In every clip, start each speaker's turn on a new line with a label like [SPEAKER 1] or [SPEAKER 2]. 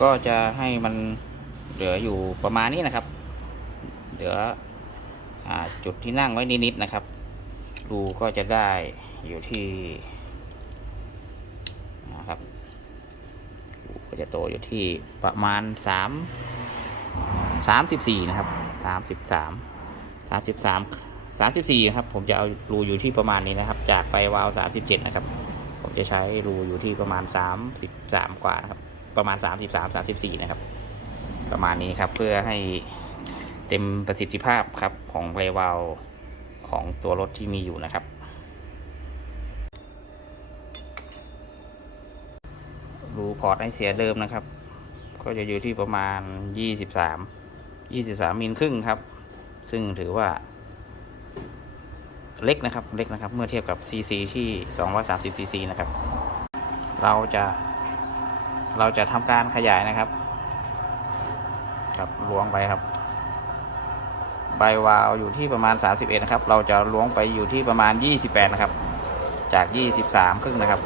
[SPEAKER 1] ก็จะให้มันเหลืออยู่ประมาณนี้นะครับ เหลืออจุดที่นั่งไว้นิดๆนะครับ รูก็จะได้อยู่ที่นะครับรูก็จะโตอยู่ที่ประมาณสามสามสิบสี่นะครับสามสิบสามสามสิบสามสามสิบสี่ครับ ผมจะเอารูอยู่ที่ประมาณนี้นะครับ จากไปวาวสามสิบเจ็ดนะครับ ผมจะใช้รูอยู่ที่ประมาณสามสิบสามกว่านะครับ ประมาณสามสิบสามสามสิบสี่นะครับ ประมาณนี้ครับเพื่อให้เต็มประสิทธิภาพครับของเรวาลของตัวรถที่มีอยู่นะครับ รูพอร์ตไอเสียเดิมนะครับ ก็จะอยู่ที่ประมาณ 23 23มิลครึ่งครับ ซึ่งถือว่า เล็กนะครับ เล็กนะครับ เมื่อเทียบกับ CC ที่ 230 CC นะครับ เราจะ เราจะทำการขยายนะครับครับล้วงไปครับ ใบวาวอยู่ที่ประมาณ 31 นะครับ เราจะล้วงไปอยู่ที่ประมาณ 28 นะครับ จาก 23 ครึ่งนะครับ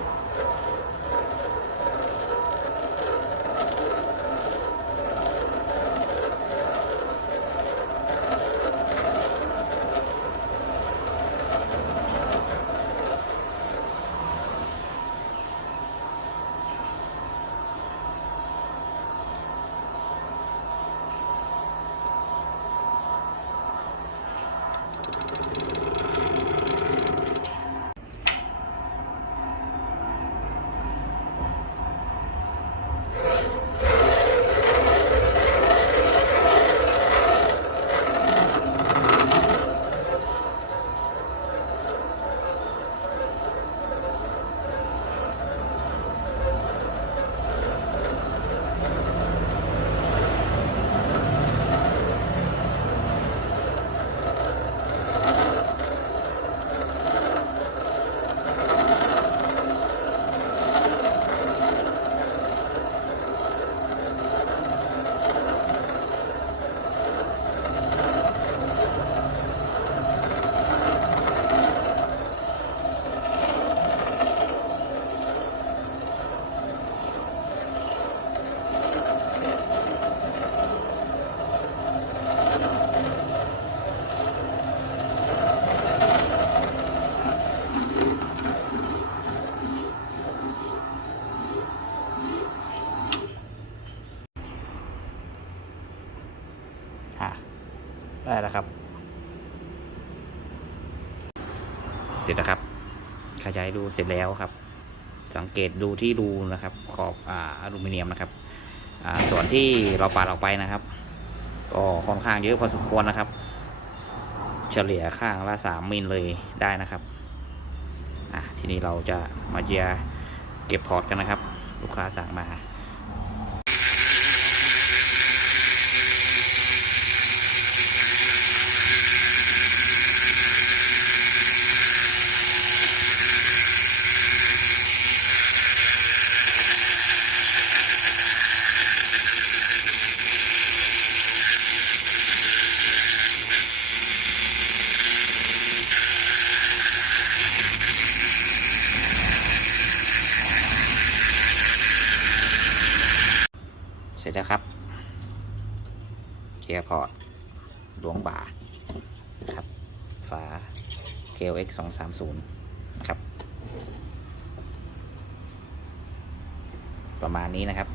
[SPEAKER 1] อะได้แล้วครับ เสร็จแล้วครับ ขยายดูเสร็จแล้วครับ สังเกตดูที่รูนะครับ ขอบอ่าอลูมิเนียมนะครับอ่าส่วนที่เราปาดออกไปนะครับ ก็ค่อนข้างเยอะพอสมควรนะครับ เฉลี่ยข้างละสามมิลเลยได้นะครับอะทีนี้เราจะมาเจียร์เก็บพอร์ตกันนะครับ ลูกค้าสั่งมา สร็จแล้วครับเกียร์พอร์ตดวงบ่าครับฝา KLX 2 3 0นะครับ ประมาณนี้นะครับ